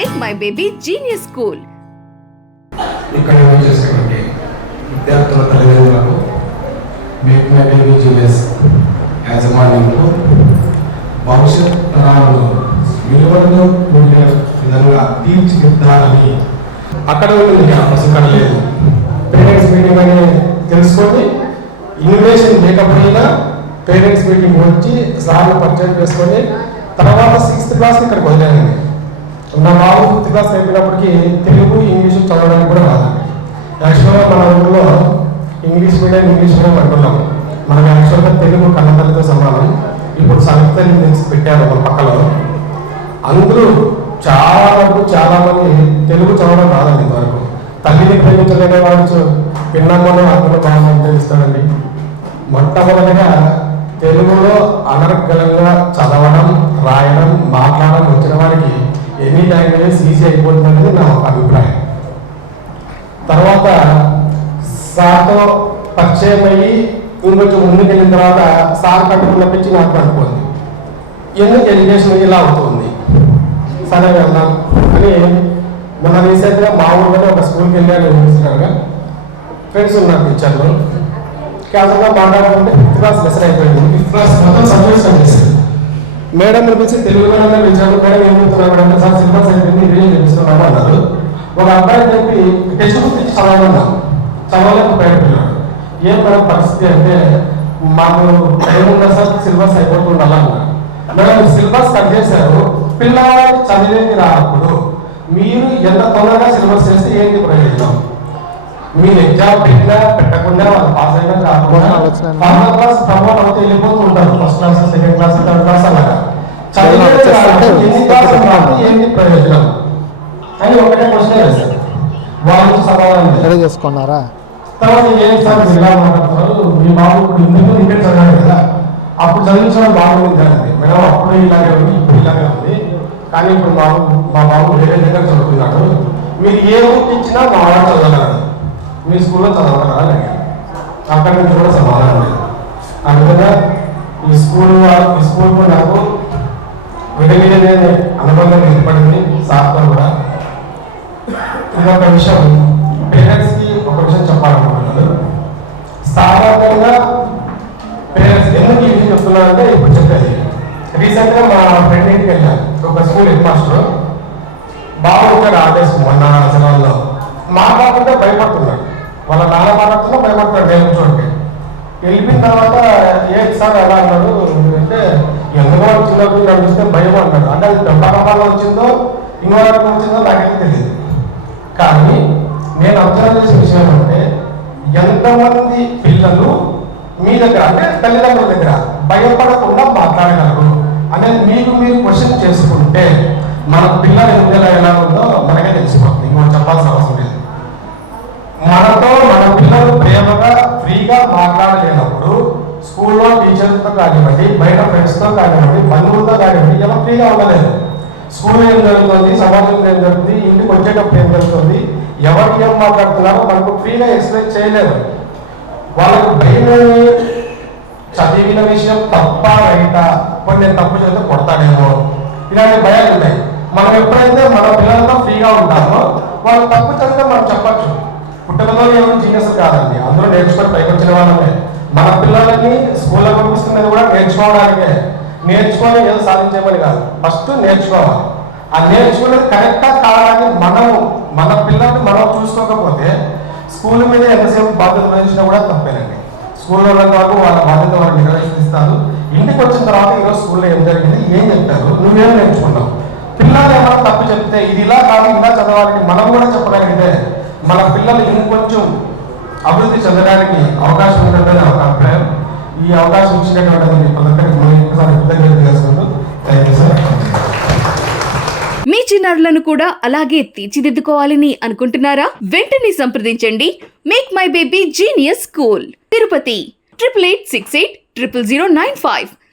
Make my baby genius school ఇక్కడ చేసేటువంటి విద్యార్థుల తల్లిదండ్రులకు మేక్ మై బేబీ జీనియస్ యాజమాన్యంకు భవిష్యత్ తరాలను విలువలతో కూడిన విధంగా తీర్చిదిద్దాలని అక్కడ ఉంటుంది అవసరం లేదు. పేరెంట్స్ మీటింగ్ అని తెలుసుకొని ఇన్విటేషన్ లేకపోయినా పేరెంట్స్ మీటింగ్ వచ్చి సార్లు పరిచయం చేసుకొని తర్వాత సిక్స్త్ క్లాస్ ఇక్కడికి వదిలేనండి నా బాబు ఫిఫ్త్ క్లాస్ అయిపోయినప్పటికీ తెలుగు ఇంగ్లీష్ చదవడానికి కూడా రాదండి యాక్చువల్గా మన ఊళ్ళో ఇంగ్లీష్ మీడియం ఇంగ్లీష్ మీడియం అంటున్నాం మనం యాక్చువల్గా తెలుగు కన్నతల్లితో సమానం. ఇప్పుడు సంస్థలు నుంచి పెట్టారు మన పక్కలో. అందరూ చాలా వరకు చాలా మంది తెలుగు చదవడం రాదండి ఇంతవరకు. తల్లిని ప్రేమించలేని వాళ్ళు పిన్నమ్మను అమ్మను బాగా తెలుస్తాడండి మొట్టమొదటిగా తెలుగులో అనర్గలంగా చదవడం రాయడం మాట్లాడడం వచ్చిన వారికి ఎనీ లాంగ్వేజెస్ ఈజీ అయిపోతుందనేది నా ఒక అభిప్రాయం. తర్వాత సార్తో పరిచయం అయ్యి ఇంకొంచెం ముందుకెళ్ళిన తర్వాత సార్ కట్టుకున్న పిచ్చి నాకు అనుకోండి. ఎందుకు ఎడ్యుకేషన్ ఇలా అవుతుంది? సరే వెళ్దాం. అని మొన్న రీసెంట్గా మా ఊళ్ళోనే ఒక స్కూల్కి వెళ్ళాను యూనివర్సిటీగా ఫ్రెండ్స్ ఉన్నారు టీచర్లు. క్యాజువల్గా మాట్లాడుకుంటే ఫిఫ్త్ క్లాస్ లెసన్ అయిపోయింది. ఫిఫ్త్ క్లాస్ మొత్తం సబ్జెక్ట్స్ అనిపిస్తుంది మేడం పిలిచి తెలుగు మేడం పిలిచారు. మేడం ఏం చెప్తున్నారు మేడం? సార్ సిలబస్ అయిపోయింది రిలీజ్ చేస్తున్నాము అన్నారు. ఒక అబ్బాయి చెప్పి టెక్స్ట్ బుక్ ఇచ్చి చదవమన్నా చదవలేక బయటకున్నాడు ఏం మేడం పరిస్థితి అంటే మాకు ఉందా సార్ సిలబస్ అయిపోతుంది అలా మేడం సిలబస్ కట్ చేశారు. పిల్లవాడికి చదివేది రానప్పుడు మీరు ఎంత తొందరగా సిలబస్ చేస్తే ఏంటి ప్రయోజనం? మీరు ఎగ్జామ్ పెట్టినా పెట్టకుండా వాళ్ళు పాస్ అయినా కాకుండా ఫార్మల్ క్లాస్ ప్రమోట్ అవుతూ వెళ్ళిపోతూ ఉంటారు first class second class third class అలాగా చదివేది ఏంటి ప్రయోజనం అని ఒకటే క్వశ్చన్ వేశారు సమాధానం చేసుకున్నారా తర్వాత ఏం సార్ ఇలా మీ బాబు ఇప్పుడు ఇందుకు ఇక్కడ చదివాడు కదా అప్పుడు చదివించడం బాగుంది కదండి మేడం అప్పుడు ఇలాగే ఉంది ఇప్పుడు ఇలాగే ఉంది కానీ ఇప్పుడు బాబు మా బాబు వేరే దగ్గర చదువుతున్నాడు మీరు ఏ బుక్ ఇచ్చినా మా వాడు చదవగలడు మీ స్కూల్లో చదవగలరా అక్కడ నుంచి కూడా సమాధానం లేదు. అందుకనే ఈ స్కూల్ ఈ స్కూల్ కూడా నాకు విడవిడనే అనుబంధం ఏర్పడింది సార్తో కూడా. ఇంకొక విషయం పేరెంట్స్కి ఒక విషయం చెప్పాలనుకుంటున్నాను. సాధారణంగా పేరెంట్స్ ఎందుకు ఇది చెప్తున్నానంటే ఇప్పుడు చెప్పేది. రీసెంట్గా మా ఫ్రెండ్ ఇంటికి వెళ్ళాను ఒక స్కూల్ హెడ్ మాస్టర్. బాగుంటాడు ఆర్డర్స్ మొన్న సెలవుల్లో. మాట్లాడుతుంటే భయపడుతున్నాడు. వాళ్ళ నాన్న మాట్లాడుతున్నా భయపడుతున్నాడు నేను చూడండి వెళ్ళిపోయిన తర్వాత ఏం సార్ ఎలా అన్నాడు ఇలా చూస్తే భయం అన్నాడు అంటే అది పెంపకంలో వచ్చిందో ఇంకో వచ్చిందో నాకేం తెలియదు కానీ నేను అబ్జర్వ్ చేసిన విషయం అంటే ఎంతమంది పిల్లలు మీ దగ్గర అంటే తల్లిదండ్రుల దగ్గర భయపడకుండా మాట్లాడగలరు అనేది మీరు మీరు క్వశ్చన్ చేసుకుంటే మన పిల్లలు ఎందుకలా ఎలా ఉందో మనకే తెలిసిపోతుంది. ఇంకోటి చెప్పాల్సిన అవసరం లేదు. మనతో మన పిల్లలు ప్రేమగా ఫ్రీగా మాట్లాడలేదు స్కూల్లో కానివ్వండి బయట ఫ్రెండ్స్తో కానివ్వండి బంధువులతో కానివ్వండి ఎలా ఫ్రీగా ఉండలేదు. స్కూల్ ఏం జరుగుతుంది సమాజంలో ఏం జరుగుతుంది ఇంటికి వచ్చేటప్పుడు ఏం జరుగుతుంది ఎవరికి ఏం మాట్లాడుతున్నారో మనకు ఫ్రీగా ఎక్స్ప్లెయిన్ చేయలేదు. వాళ్ళకి భయం చదివిన విషయం తప్ప రైట? కొన్ని నేను తప్పు చేస్తే కొడతానేమో? ఇలాంటి భయాలు ఉన్నాయి. మనం ఎప్పుడైతే మన పిల్లలతో ఫ్రీగా ఉంటామో వాళ్ళు తప్పు చదివితే మనం చెప్పచ్చు. పుట్టకతో ఏమైనా జీనియస్ కాదండి. అందరూ నేర్చుకొని పైకి వచ్చిన వాళ్ళమే. మన పిల్లలని స్కూల్లో పంపిస్తున్నది కూడా నేర్చుకోవడానికే. నేర్చుకొని ఏదో సాధించేమని కాదు. ఫస్ట్ నేర్చుకోవాలి. ఆ నేర్చుకునేది కరెక్టా కాదని మనము మన పిల్లల్ని మనం చూసుకోకపోతే స్కూల్ మీద ఎంతసేపు బాధ్యత వహించినా కూడా తప్పేనండి. స్కూల్లో ఉన్నంత వరకు వాళ్ళ బాధ్యత వాళ్ళు నిర్వహిస్తారు. ఇంటికి వచ్చిన తర్వాత ఈరోజు స్కూల్లో ఏం జరిగింది? ఏం చెప్తారు నువ్వేం నేర్చుకున్నావు? పిల్లలు ఏమైనా తప్పు చెప్తే ఇది ఇలా కాదు ఇలా చదవాలని మనం కూడా చెప్పగలిగితే మన పిల్లలు ఇంకొంచెం అభివృద్ధి చెందడానికి అవకాశం ఉంటుందని ఒక అభిప్రాయం. ఈ అవకాశం ఇచ్చినటువంటి మీ పథకానికి మళ్ళీ కృతజ్ఞత చేసుకుంటూ మీ చిన్నారులను కూడా అలాగే తీర్చిదిద్దుకోవాలని అనుకుంటున్నారా? వెంటనే సంప్రదించండి. Make my baby genius school Tirupati. Triple eight six eight triple zero nine five